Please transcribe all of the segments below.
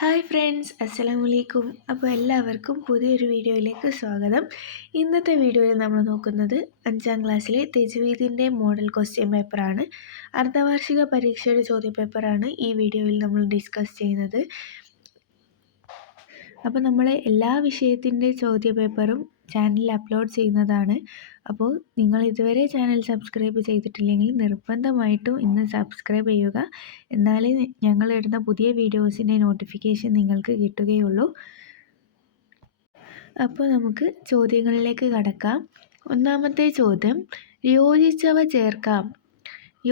Hi friends, അസ്സലാമു അലൈക്കും. അപ്പോൾ എല്ലാവർക്കും പുതിയൊരു വീഡിയോയിലേക്ക് സ്വാഗതം. ഇന്നത്തെ വീഡിയോയിൽ നമ്മൾ നോക്കുന്നത് 5ാം ക്ലാസ്സിലെ തജ്വീദിൻ്റെ മോഡൽ ക്വസ്റ്റ്യൻ പേപ്പറാണ്. അർദ്ധവാർഷിക പരീക്ഷയുടെ ചോദ്യപേപ്പറാണ് ഈ വീഡിയോയിൽ നമ്മൾ ഡിസ്കസ് ചെയ്യുന്നത്. അപ്പോൾ നമ്മൾ എല്ലാ വിഷയത്തിൻ്റെ ചോദ്യപേപ്പറും ചാനലിൽ അപ്ലോഡ് ചെയ്യുന്നതാണ്. അപ്പോൾ നിങ്ങൾ ഇതുവരെ ചാനൽ സബ്സ്ക്രൈബ് ചെയ്തിട്ടില്ലെങ്കിൽ നിർബന്ധമായിട്ടും ഇന്ന് സബ്സ്ക്രൈബ് ചെയ്യുക. എന്നാലേ ഞങ്ങളിടുന്ന പുതിയ വീഡിയോസിൻ്റെ നോട്ടിഫിക്കേഷൻ നിങ്ങൾക്ക് കിട്ടുകയുള്ളൂ. അപ്പോൾ നമുക്ക് ചോദ്യങ്ങളിലേക്ക് കടക്കാം. ഒന്നാമത്തെ ചോദ്യം, യോജിച്ചവ ചേർക്കാം.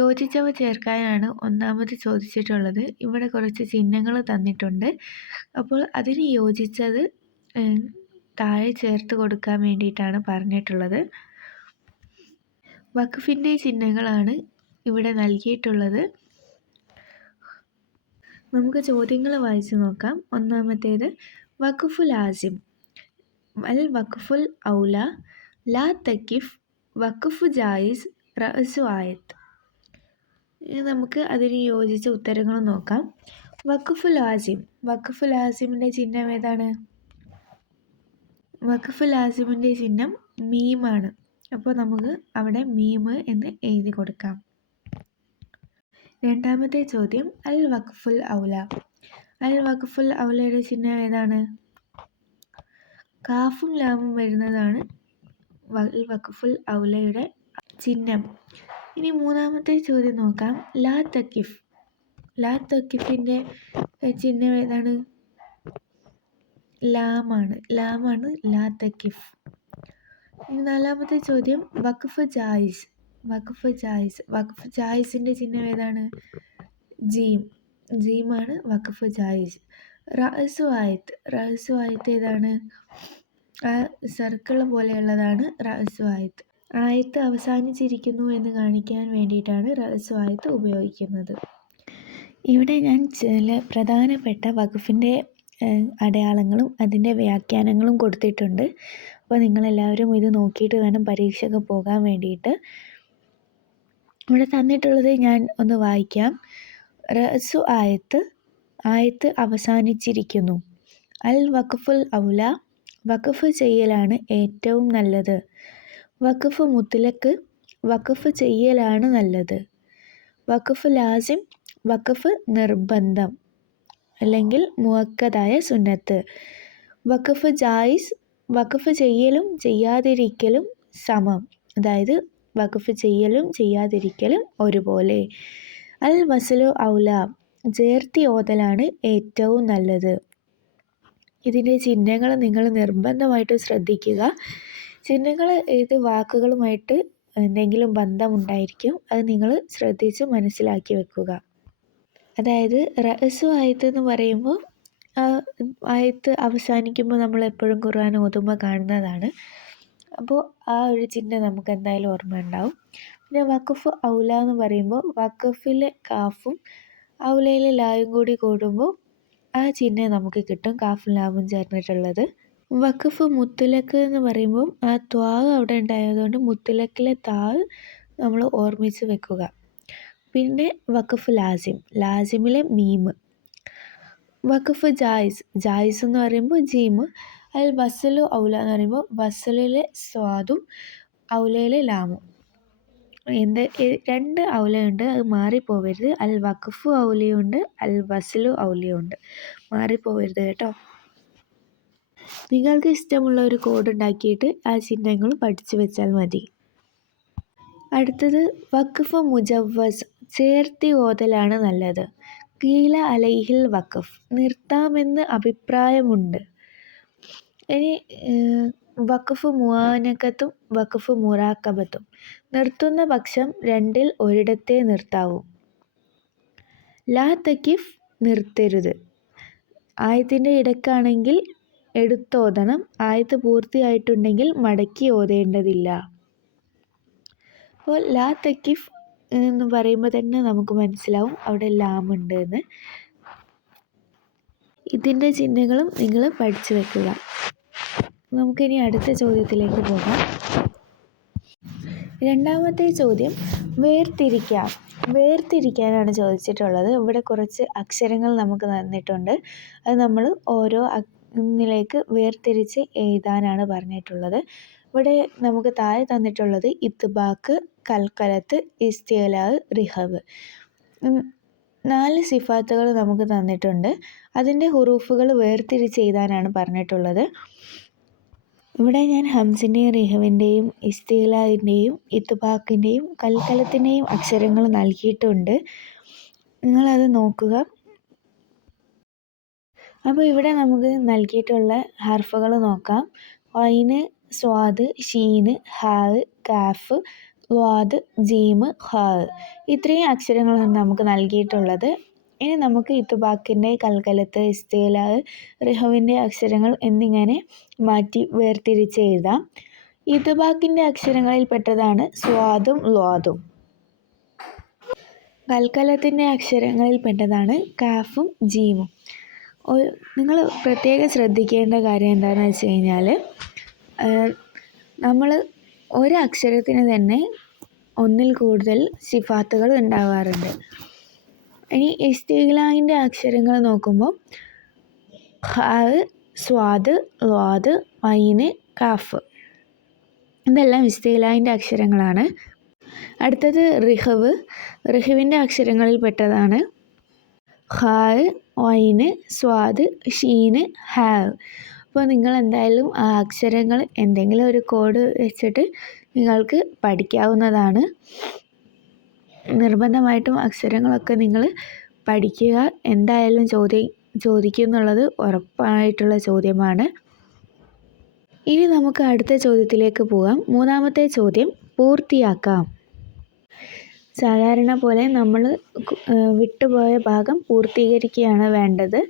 യോജിച്ചവ ചേർക്കാനാണ് ഒന്നാമത് ചോദിച്ചിട്ടുള്ളത്. ഇവിടെ കുറച്ച് ചിഹ്നങ്ങൾ തന്നിട്ടുണ്ട്. അപ്പോൾ അതിന് യോജിച്ചത് താഴെ ചേർത്ത് കൊടുക്കാൻ വേണ്ടിയിട്ടാണ് പറഞ്ഞിട്ടുള്ളത്. വഖഫിൻ്റെ ചിഹ്നങ്ങളാണ് ഇവിടെ നൽകിയിട്ടുള്ളത്. നമുക്ക് ചോദ്യങ്ങൾ വായിച്ചു നോക്കാം. ഒന്നാമത്തേത്, വഖഫ് ലാസിം, അൽ വഖഫുൽ ഔല, ലാ തക്കിഫ്, വഖഫ് ജായിസ്, റഅ്സു ആയത്ത്. ഇനി നമുക്ക് അതിന് യോജിച്ച ഉത്തരങ്ങൾ നോക്കാം. വഖഫ് ലാസിം, വഖഫ് ലാസിമിൻ്റെ ചിഹ്നം ഏതാണ്? വഖഫ് ലാസിമിൻ്റെ ചിഹ്നം മീമാണ്. അപ്പോൾ നമുക്ക് അവിടെ മീമ് എന്ന് എഴുതി കൊടുക്കാം. രണ്ടാമത്തെ ചോദ്യം, അൽ വഖഫുൽ ഔല, അൽ വഖഫുൽ ഔലയുടെ ചിഹ്നം ഏതാണ്? കാഫും ലാമും വരുന്നതാണ് അൽ വഖഫുൽ ഔലയുടെ ചിഹ്നം. ഇനി മൂന്നാമത്തെ ചോദ്യം നോക്കാം. ലാ തക്കിഫ്, ലാ തക്കിഫിൻ്റെ ചിഹ്നം ഏതാണ്? ലാമാണ്. ലാമാണ് ലാ തക്കിഫ്. ഇനി നാലാമത്തെ ചോദ്യം, വഖഫ് ജായിസ്, വഖഫ് ജായിസ്, വഖഫ് ജായിസിൻ്റെ ചിഹ്നം ഏതാണ്? ജീം, ജീമാണ് വഖഫ് ജായിസ്. റഅ്സു ആയത്ത്, റഅ്സു ആയത്ത് ഏതാണ്? ആ സർക്കിൾ പോലെയുള്ളതാണ് റഅ്സു ആയത്ത്. ആയത്ത് അവസാനിച്ചിരിക്കുന്നു എന്ന് കാണിക്കാൻ വേണ്ടിയിട്ടാണ് റഅ്സു ആയത്ത് ഉപയോഗിക്കുന്നത്. ഇവിടെ ഞാൻ ചില പ്രധാനപ്പെട്ട വഖഫിൻ്റെ അടയാളങ്ങളും അതിൻ്റെ വ്യാഖ്യാനങ്ങളും കൊടുത്തിട്ടുണ്ട്. അപ്പോൾ നിങ്ങളെല്ലാവരും ഇത് നോക്കിയിട്ട് വേണം പരീക്ഷയ്ക്ക് പോകാൻ വേണ്ടിയിട്ട്. ഇവിടെ തന്നിട്ടുള്ളത് ഞാൻ ഒന്ന് വായിക്കാം. റഅ്സു ആയത്ത്, ആയത്ത് അവസാനിച്ചിരിക്കുന്നു. അൽ വഖഫുൽ ഔല, വഖഫ് ചെയ്യലാണ് ഏറ്റവും നല്ലത്. വഖഫ് മുത്ലക്ക്, വഖഫ് ചെയ്യലാണ് നല്ലത്. വഖഫ് ലാസിം, വഖഫ് നിർബന്ധം അല്ലെങ്കിൽ മുഅക്കദായ സുന്നത്ത്. വഖഫ് ജായിസ്, വഖഫ് ചെയ്യലും ചെയ്യാതിരിക്കലും സമം, അതായത് വഖഫ് ചെയ്യലും ചെയ്യാതിരിക്കലും ഒരുപോലെ. അൽ വസ്ലു ഔല, ചേർത്തി ഓതലാണ് ഏറ്റവും നല്ലത്. ഇതിൻ്റെ ചിഹ്നങ്ങൾ നിങ്ങൾ നിർബന്ധമായിട്ട് ശ്രദ്ധിക്കുക. ചിഹ്നങ്ങൾ ഏത് വാക്കുകളുമായിട്ട് എന്തെങ്കിലും ബന്ധമുണ്ടായിരിക്കും, അത് നിങ്ങൾ ശ്രദ്ധിച്ച് മനസ്സിലാക്കി വെക്കുക. അതായത് റഅ്സു ആയത്ത് എന്ന് പറയുമ്പോൾ ആയത്ത് അവസാനിക്കുമ്പോൾ നമ്മൾ എപ്പോഴും ഖുർആൻ ഓതുമ്പോൾ കാണുന്നതാണ്. അപ്പോൾ ആ ഒരു ചിഹ്നം നമുക്ക് എന്തായാലും ഓർമ്മ ഉണ്ടാവും. പിന്നെ വഖഫ് ഔല എന്ന് പറയുമ്പോൾ വഖഫിലെ കാഫും ഔലയിലെ ലായും കൂടി കൂടുമ്പോൾ ആ ചിഹ്നം നമുക്ക് കിട്ടും, കാഫും ലാമും ചേർന്നിട്ടുള്ളത്. വഖഫ് മുത്തലക്ക് എന്ന് പറയുമ്പോൾ ആ ത്വാ അവിടെ ഉണ്ടായതുകൊണ്ട് മുത്തലക്കിലെ താ നമ്മൾ ഓർമ്മിച്ച് വെക്കുക. പിന്നെ വഖഫ് ലാസിം, ലാസിമിലെ മീമ്. വഖഫ് ജായിസ്, ജായിസ് എന്ന് പറയുമ്പോൾ ജീമ്. അൽ വസ്ലു ഔല എന്ന് പറയുമ്പോൾ വസ്ലിലെ സ്വാദും ഔലയിലെ ലാമും. രണ്ട് ഔലയുണ്ട്, അത് മാറിപ്പോവരുത്. അൽ വഖഫ് ഔലയുണ്ട്, അൽ വസ്ലു ഔലയുണ്ട്, മാറിപ്പോവരുത് കേട്ടോ. നിങ്ങൾക്ക് ഇഷ്ടമുള്ള ഒരു കോഡ് ഉണ്ടാക്കിയിട്ട് ആ ചിഹ്നങ്ങൾ പഠിച്ചു വെച്ചാൽ മതി. അടുത്തത് വഖഫ് മുജവ്വസ്, ചേർത്തി ഓതലാണ് നല്ലത്. ഖീല അലൈഹിൽ വഖഫ്, നിർത്താമെന്ന് അഭിപ്രായമുണ്ട്. ഇനി വഖഫ് മുആനഖത്തും വഖഫ് മുറാക്കബത്തും, നിർത്തുന്ന പക്ഷം രണ്ടിൽ ഒരിടത്തെ നിർത്താവൂ. ലാ തക്കിഫ്, നിർത്തരുത്. ആയത്തിൻ്റെ ഇടയ്ക്കാണെങ്കിൽ എടുത്തോതണം. ആയത്ത് പൂർത്തിയായിട്ടുണ്ടെങ്കിൽ മടക്കി ഓതേണ്ടതില്ല. അപ്പോൾ ലാ തക്കിഫ് എന്ന് പറയുമ്പോൾ തന്നെ നമുക്ക് മനസ്സിലാവും അവിടെ ലാമുണ്ട് എന്ന്. ഇതിൻ്റെ ചിഹ്നങ്ങളും നിങ്ങൾ പഠിച്ചു വെക്കുക. നമുക്കിനി അടുത്ത ചോദ്യത്തിലേക്ക് പോകാം. രണ്ടാമത്തെ ചോദ്യം, വേർതിരിക്കാം. വേർതിരിക്കാനാണ് ചോദിച്ചിട്ടുള്ളത്. ഇവിടെ കുറച്ച് അക്ഷരങ്ങൾ നമുക്ക് തന്നിട്ടുണ്ട്. അത് നമ്മൾ ഓരോ ഒന്നിലേക്ക് വേർതിരിച്ച് എഴുതാനാണ് പറഞ്ഞിട്ടുള്ളത്. ഇവിടെ നമുക്ക് താഴെ തന്നിട്ടുള്ളത് ഇത്ബാക്ക്, കൽക്കലത്ത്, ഇസ്തിഗ്ലാൽ, റിഹവ്. 4 സിഫാത്തുകൾ നമുക്ക് തന്നിട്ടുണ്ട്. അതിൻ്റെ ഹുറൂഫുകൾ വേർതിരിച്ച് എഴുതാനാണ് പറഞ്ഞിട്ടുള്ളത്. ഇവിടെ ഞാൻ ഹംസിൻ്റെയും റിഹവിൻ്റെയും ഇസ്തിഗ്ലാലിൻ്റെയും ഇത്ബാക്കിൻ്റെയും കൽക്കലത്തിൻ്റെയും അക്ഷരങ്ങൾ നൽകിയിട്ടുണ്ട്. നിങ്ങളത് നോക്കുക. അപ്പോൾ ഇവിടെ നമുക്ക് നൽകിയിട്ടുള്ള ഹർഫുകൾ നോക്കാം. ഐന്, സ്വാദ്, ഷീന്, ഹാ, കാഫ്, ളാദ്, ജീമ്, ഹാ. ഇത്രയും അക്ഷരങ്ങളാണ് നമുക്ക് നൽകിയിട്ടുള്ളത്. ഇനി നമുക്ക് ഇത്ബാക്കിൻ്റെ കൽക്കലത്ത്, ഇസ്തിഗ്ലാൽ, റിഹവിൻ്റെ അക്ഷരങ്ങൾ എന്നിങ്ങനെ മാറ്റി വേർതിരിച്ച് എഴുതാം. ഇത്ബാക്കിൻ്റെ അക്ഷരങ്ങളിൽ പെട്ടതാണ് സ്വാദും ളാദും. കൽക്കലത്തിൻ്റെ അക്ഷരങ്ങളിൽ പെട്ടതാണ് കാഫും ജീമും. നിങ്ങൾ പ്രത്യേകം ശ്രദ്ധിക്കേണ്ട കാര്യം എന്താണെന്ന് വെച്ച് കഴിഞ്ഞാൽ, നമ്മൾ ഒരക്ഷരത്തിന് തന്നെ ഒന്നിൽ കൂടുതൽ സിഫാത്തുകൾ ഉണ്ടാവാറുണ്ട്. ഇനി ഇസ്തിഗ്ലാലിൻ്റെ അക്ഷരങ്ങൾ നോക്കുമ്പോൾ ഹാ, സ്വാദ്, ളാദ്, ഐന്, കാഫ് ഇതെല്ലാം ഇസ്തിഗ്ലാലിൻ്റെ അക്ഷരങ്ങളാണ്. അടുത്തത് റിഹവ്. റിഹവിൻ്റെ അക്ഷരങ്ങളിൽ പെട്ടതാണ് ഹാ, ഐന്, സ്വാദ്, ഷീന്, ഹാ. അപ്പോൾ നിങ്ങൾ എന്തായാലും ആ അക്ഷരങ്ങൾ എന്തെങ്കിലും ഒരു കോഡ് വെച്ചിട്ട് നിങ്ങൾക്ക് പഠിക്കാവുന്നതാണ്. നിർബന്ധമായിട്ടും അക്ഷരങ്ങളൊക്കെ നിങ്ങൾ പഠിക്കുക. എന്തായാലും ചോദിക്കും എന്നുള്ളത് ഉറപ്പായിട്ടുള്ള ചോദ്യമാണ്. ഇനി നമുക്ക് അടുത്ത ചോദ്യത്തിലേക്ക് പോകാം. 3ാമത്തെ ചോദ്യം പൂർത്തിയാക്കാം. സാധാരണ പോലെ നമ്മൾ വിട്ടുപോയ ഭാഗം പൂർത്തീകരിക്കുകയാണ് വേണ്ടത്.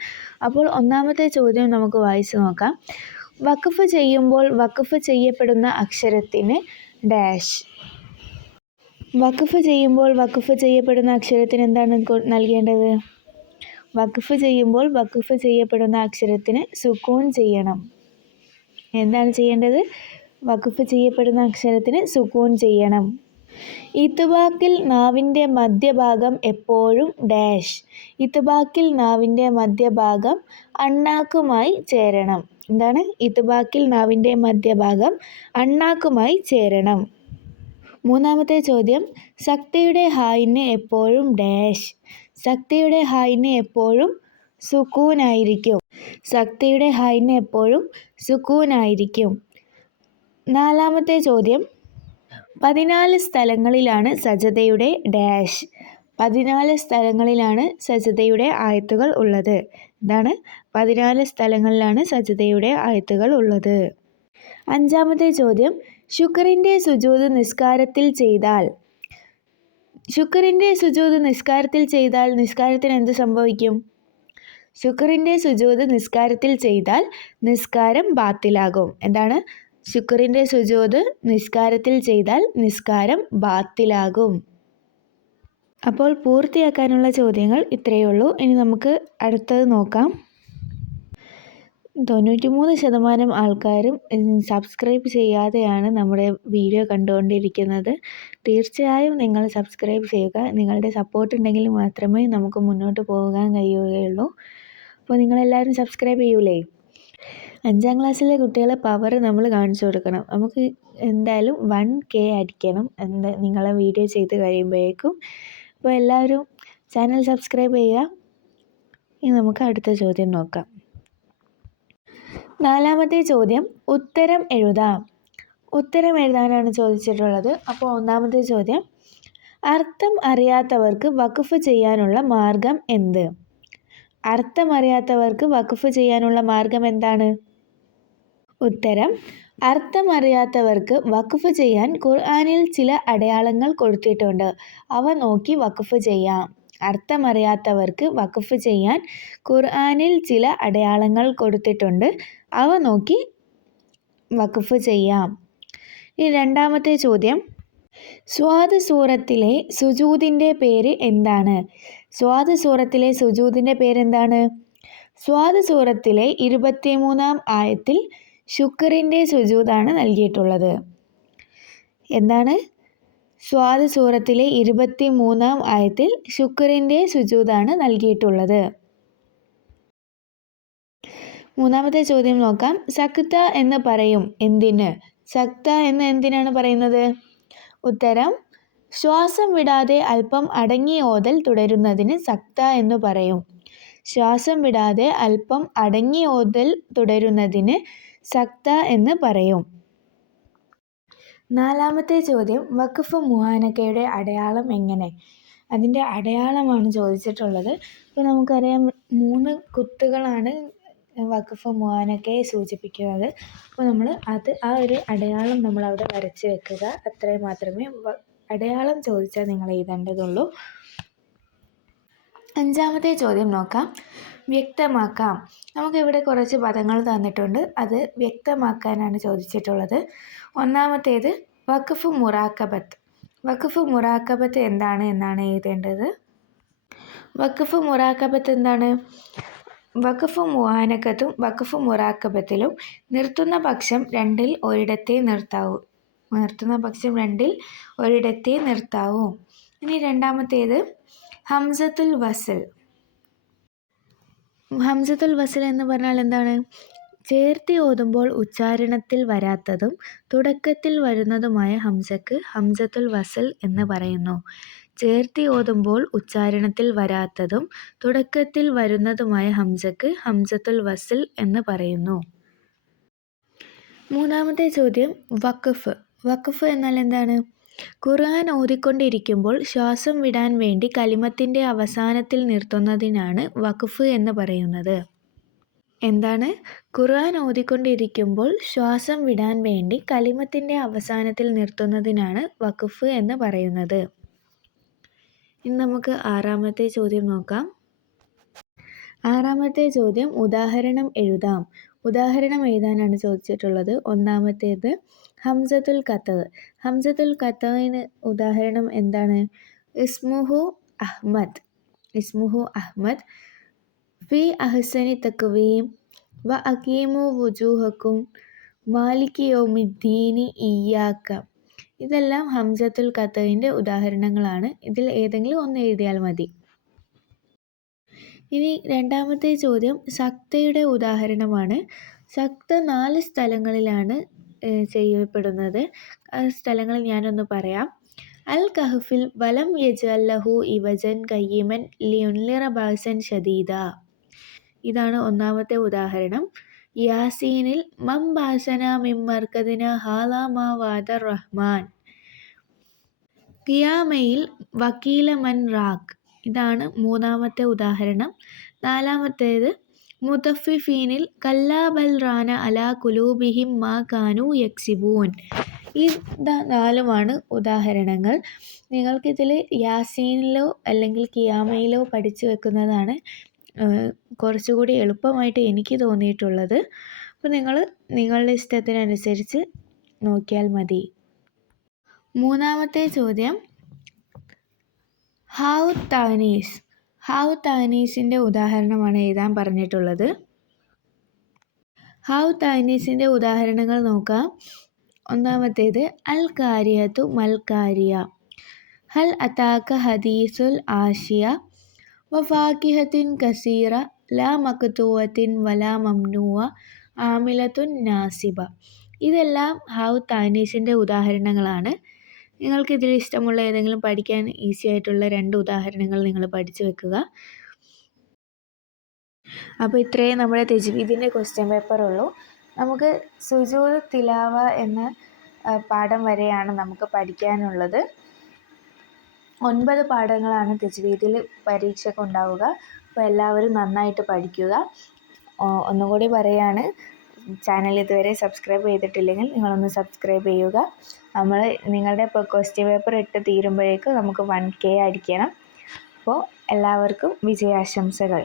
അപ്പോൾ 1ാമത്തെ ചോദ്യം നമുക്ക് വായിച്ചു നോക്കാം. വഖഫ് ചെയ്യുമ്പോൾ വഖഫ് ചെയ്യപ്പെടുന്ന അക്ഷരത്തിന് ഡാഷ്. വഖഫ് ചെയ്യുമ്പോൾ വഖഫ് ചെയ്യപ്പെടുന്ന അക്ഷരത്തിന് എന്താണ് നൽകേണ്ടത്? വഖഫ് ചെയ്യുമ്പോൾ വഖഫ് ചെയ്യപ്പെടുന്ന അക്ഷരത്തിന് സുക്കൂൻ ചെയ്യണം. എന്താണ് ചെയ്യേണ്ടത്? വഖഫ് ചെയ്യപ്പെടുന്ന അക്ഷരത്തിന് സുക്കൂൻ ചെയ്യണം. ഇത്ബാക്കിൽ നാവിൻ്റെ മധ്യഭാഗം എപ്പോഴും ഡാഷ്. ഇത്ബാക്കിൽ നാവിൻ്റെ മധ്യഭാഗം അണ്ണാക്കുമായി ചേരണം. എന്താണ്? ഇത്ബാക്കിൽ നാവിൻ്റെ മധ്യഭാഗം അണ്ണാക്കുമായി ചേരണം. 3ാമത്തെ ചോദ്യം. സക്തയുടെ ഹായിന് എപ്പോഴും ഡാഷ്. സക്തയുടെ ഹായിന് എപ്പോഴും സുക്കൂനായിരിക്കും. സക്തയുടെ ഹായിന് എപ്പോഴും സുക്കൂനായിരിക്കും. 4ാമത്തെ ചോദ്യം. 14 സ്ഥലങ്ങളിലാണ് സജദയുടെ ഡാഷ്. 14 സ്ഥലങ്ങളിലാണ് സജദയുടെ ആയത്തുകൾ ഉള്ളത്. എന്താണ്? 14 സ്ഥലങ്ങളിലാണ് സജദയുടെ ആയത്തുകൾ ഉള്ളത്. 5ാമത്തെ ചോദ്യം. ശുക്റിൻ്റെ സുജൂദ് നിസ്കാരത്തിൽ ചെയ്താൽ. ശുക്റിൻ്റെ സുജൂദ് നിസ്കാരത്തിൽ ചെയ്താൽ നിസ്കാരത്തിന് എന്ത് സംഭവിക്കും? ശുക്റിൻ്റെ സുജൂദ് നിസ്കാരത്തിൽ ചെയ്താൽ നിസ്കാരം ബാത്തിലാകും. എന്താണ്? ശുക്റിൻ്റെ സുജൂദ് നിസ്കാരത്തിൽ ചെയ്താൽ നിസ്കാരം ബാത്തിലാകും. അപ്പോൾ പൂർത്തിയാക്കാനുള്ള ചോദ്യങ്ങൾ ഇത്രയേ ഉള്ളൂ. ഇനി നമുക്ക് അടുത്തത് നോക്കാം. 93% ആൾക്കാരും സബ്സ്ക്രൈബ് ചെയ്യാതെയാണ് നമ്മുടെ വീഡിയോ കണ്ടുകൊണ്ടിരിക്കുന്നത്. തീർച്ചയായും നിങ്ങൾ സബ്സ്ക്രൈബ് ചെയ്യുക. നിങ്ങളുടെ സപ്പോർട്ട് ഉണ്ടെങ്കിൽ മാത്രമേ നമുക്ക് മുന്നോട്ട് പോകാൻ കഴിയുകയുള്ളൂ. അപ്പോൾ നിങ്ങളെല്ലാവരും സബ്സ്ക്രൈബ് ചെയ്യൂലേ? 5ാം ക്ലാസ്സിലെ കുട്ടികളെ പവർ നമ്മൾ കാണിച്ചു കൊടുക്കണം. നമുക്ക് എന്തായാലും 1K അടിക്കണം നിങ്ങളെ വീഡിയോ ചെയ്ത് കഴിയുമ്പോഴേക്കും. അപ്പോൾ എല്ലാവരും ചാനൽ സബ്സ്ക്രൈബ് ചെയ്യുക. ഇനി നമുക്ക് അടുത്ത ചോദ്യം നോക്കാം. 4ാമത്തെ ചോദ്യം. ഉത്തരം എഴുതാം. ഉത്തരം എഴുതാനാണ് ചോദിച്ചിട്ടുള്ളത്. അപ്പോൾ 1ാമത്തെ ചോദ്യം. അർത്ഥം അറിയാത്തവർക്ക് വഖഫ് ചെയ്യാനുള്ള മാർഗം എന്ത്? അർത്ഥം അറിയാത്തവർക്ക് വഖഫ് ചെയ്യാനുള്ള മാർഗം എന്താണ്? ഉത്തരം. അർത്ഥം അറിയാത്തവർക്ക് വഖഫ് ചെയ്യാൻ ഖുർആനിൽ ചില അടയാളങ്ങൾ കൊടുത്തിട്ടുണ്ട്. അവ നോക്കി വഖഫ് ചെയ്യാം. അർത്ഥമറിയാത്തവർക്ക് വഖഫ് ചെയ്യാൻ ഖുർആനിൽ ചില അടയാളങ്ങൾ കൊടുത്തിട്ടുണ്ട്. അവ നോക്കി വഖഫ് ചെയ്യാം. ഇനി 2ാമത്തെ ചോദ്യം. സ്വാദ് സൂറത്തിലെ സുജൂദിൻ്റെ പേര് എന്താണ്? സ്വാദ് സൂറത്തിലെ സുജൂദിൻ്റെ പേരെന്താണ്? സ്വാദ് സൂറത്തിലെ 23ാം ആയത്തിൽ ശുക്റിൻ്റെ സുജൂദാണ് നൽകിയിട്ടുള്ളത്. എന്താണ്? സ്വാദ് സൂറത്തിലെ 23-ാം ആയത്തിൽ ശുക്രിൻ്റെ സുജൂദാണ് നൽകിയിട്ടുള്ളത്. മൂന്നാമത്തെ ചോദ്യം നോക്കാം. സക്ത എന്ന് പറയും എന്തിന്? സക്ത എന്ന് എന്തിനാണ് പറയുന്നത്? ഉത്തരം ശ്വാസം വിടാതെ അല്പം അടങ്ങി ഓതൽ തുടരുന്നതിന് സക്ത എന്ന് പറയും. ശ്വാസം വിടാതെ അല്പം അടങ്ങി ഓതൽ തുടരുന്നതിന് സക്ത എന്ന് പറയും. നാലാമത്തെ ചോദ്യം വഖഫ് മുആനക്കയുടെ അടയാളം എങ്ങനെ? അതിൻ്റെ അടയാളമാണ് ചോദിച്ചിട്ടുള്ളത്. ഇപ്പോൾ നമുക്കറിയാം 3 കുത്തുകളാണ് വഖഫ് മുആനക്കയെ സൂചിപ്പിക്കുന്നത്. അപ്പോൾ നമ്മൾ ആ ഒരു അടയാളം നമ്മൾ അവിടെ വരച്ച് വെക്കുക. അത്രയും മാത്രമേ അടയാളം ചോദിച്ചാൽ നിങ്ങൾ എഴുതേണ്ടതുള്ളൂ. അഞ്ചാമത്തെ ചോദ്യം നോക്കാം. വ്യക്തമാക്കാം. നമുക്കിവിടെ കുറച്ച് പദങ്ങൾ തന്നിട്ടുണ്ട്. അത് വ്യക്തമാക്കാനാണ് ചോദിച്ചിട്ടുള്ളത്. ഒന്നാമത്തേത് വഖഫ് മുറാക്കബത്ത്. വഖഫ് മുറാക്കബത്ത് എന്താണ് എന്നാണ് എഴുതേണ്ടത്. വഖഫ് മുറാക്കബത്ത് എന്താണ്? വഖഫ് മുആനക്കത്തും വഖഫ് മുറാക്കബത്തിലും നിർത്തുന്ന പക്ഷം രണ്ടിൽ ഒരിടത്തേ നിർത്താവൂ. ഇനി രണ്ടാമത്തേത് ഹംസത്തുൽ വസ്ൽ. ഹംസത്തുൽ വസ്ൽ എന്ന് പറഞ്ഞാൽ എന്താണ്? ചേർത്തി ഓതുമ്പോൾ ഉച്ചാരണത്തിൽ വരാത്തതും തുടക്കത്തിൽ വരുന്നതുമായ ഹംസക്ക് ഹംസത്തുൽ വസ്ൽ എന്ന് പറയുന്നു. ചേർത്തി ഓതുമ്പോൾ ഉച്ചാരണത്തിൽ വരാത്തതും തുടക്കത്തിൽ വരുന്നതുമായ ഹംസക്ക് ഹംസത്തുൽ വസ്ൽ എന്ന് പറയുന്നു. മൂന്നാമത്തെ ചോദ്യം വഖഫ്. വഖഫ് എന്നാൽ എന്താണ്? ഖുർആൻ ഓതിക്കൊണ്ടിരിക്കുമ്പോൾ ശ്വാസം വിടാൻ വേണ്ടി കലിമത്തിൻ്റെ അവസാനത്തിൽ നിർത്തുന്നതിനാണ് വഖഫ് എന്ന് പറയുന്നത്. എന്താണ്? ഖുർആൻ ഓതിക്കൊണ്ടിരിക്കുമ്പോൾ ശ്വാസം വിടാൻ വേണ്ടി കലിമത്തിൻ്റെ അവസാനത്തിൽ നിർത്തുന്നതിനാണ് വഖഫ് എന്ന് പറയുന്നത്. ഇനി നമുക്ക് ആറാമത്തെ ചോദ്യം നോക്കാം. ആറാമത്തെ ചോദ്യം ഉദാഹരണം എഴുതാം. ഉദാഹരണം എഴുതാനാണ് ചോദിച്ചിട്ടുള്ളത്. ഒന്നാമത്തേത് ഹംസത്തുൽ ഖത്അ. ഹംസത്തുൽ ഖത്അന് ഉദാഹരണം എന്താണ്? ഇസ്മുഹു അഹ്മദ് ഫി അഹ്സനി തക്വീം വ അഖീമു വുജൂഹക്കും മാലികി യൗമിദ്ദീനി ഇയ്യാക. ഇതെല്ലാം ഹംസത്തുൽ ഖത്അന്റെ ഉദാഹരണങ്ങളാണ്. ഇതിൽ ഏതെങ്കിലും ഒന്ന് എഴുതിയാൽ മതി. ഇനി രണ്ടാമത്തെ ചോദ്യം സക്തയുടെ ഉദാഹരണമാണ്. സക്ത 4 സ്ഥലങ്ങളിലാണ് ചെയ്യപ്പെടുന്നത്. ആ സ്ഥലങ്ങൾ ഞാനൊന്ന് പറയാം. അൽ കഹ്ഫിൽ വലം യജ്അൽ ലഹു ഇവജൻ ഖയ്യിമൻ ലിയുൻലിറ ബഅസൻ ശദീദ. ഇതാണ് ഒന്നാമത്തെ ഉദാഹരണം. യാസീനിൽ മം ബാസന മിൻ മർകദിന ഹാലാ മാ വാദർ റഹ്മാൻ. ഖിയാമയിൽ വക്കീല മൻ റാഖ്. ഇതാണ് മൂന്നാമത്തെ ഉദാഹരണം. നാലാമത്തേത് മുതഫിഫീനിൽ കല്ലാ ബൽ റാന അലാ കുലൂബിഹിം മാ കാനൂ യക്സിബൂൻ. ഈ 4 ഉദാഹരണങ്ങൾ. നിങ്ങൾക്കിതിൽ യാസീനിലോ അല്ലെങ്കിൽ ഖിയാമയിലോ പഠിച്ചു വെക്കുന്നതാണ് കുറച്ചുകൂടി എളുപ്പമായിട്ട് എനിക്ക് തോന്നിയിട്ടുള്ളത്. അപ്പോൾ നിങ്ങൾ നിങ്ങളുടെ ഇഷ്ടത്തിനനുസരിച്ച് നോക്കിയാൽ മതി. മൂന്നാമത്തെ ചോദ്യം ഹാവ് താനീസ്. ഹാവ് താനീസിൻ്റെ ഉദാഹരണമാണ് എഴുതാൻ പറഞ്ഞിട്ടുള്ളത്. ഹാവ് താനീസിൻ്റെ ഉദാഹരണങ്ങൾ നോക്കാം. ഒന്നാമത്തേത് അൽ കാരിയത്തു മൽ കാരിയ, ഹൽ അതാക ഹദീസുൽ ആഷിയ, വഫാക്കിഹത്തിൻ കസീറ, ലാ മക്തൂവത്തിൻ വലാ മംനൂവ, ആമിലത്തുൻ നാസിബ. ഇതെല്ലാം ഹാവ് താനീസിൻ്റെ ഉദാഹരണങ്ങളാണ്. നിങ്ങൾക്ക് ഇതിൽ ഇഷ്ടമുള്ള ഏതെങ്കിലും പഠിക്കാൻ ഈസി ആയിട്ടുള്ള 2 ഉദാഹരണങ്ങൾ നിങ്ങൾ പഠിച്ചു വെക്കുക. അപ്പോൾ ഇത്രയേ നമ്മുടെ തജ്വീദിൻ്റെ ക്വസ്റ്റ്യൻ പേപ്പർ ഉള്ളൂ. നമുക്ക് സുജൂദ് തിലാവ എന്ന പാഠം വരെയാണ് നമുക്ക് പഠിക്കാനുള്ളത്. 9 പാഠങ്ങളാണ് തജ്വീദിൽ പരീക്ഷയ്ക്ക് ഉണ്ടാവുക. അപ്പോൾ എല്ലാവരും നന്നായിട്ട് പഠിക്കുക. ഒന്നുകൂടി പറയുകയാണ്, ചാനൽ ഇതുവരെ സബ്സ്ക്രൈബ് ചെയ്തിട്ടില്ലെങ്കിൽ നിങ്ങളൊന്ന് സബ്സ്ക്രൈബ് ചെയ്യുക. നിങ്ങളുടെ ഇപ്പോൾ ക്വസ്റ്റ്യൻ പേപ്പർ ഇട്ട് തീരുമ്പോഴേക്കും നമുക്ക് 1K അടിക്കണം. അപ്പോൾ എല്ലാവർക്കും വിജയാശംസകൾ.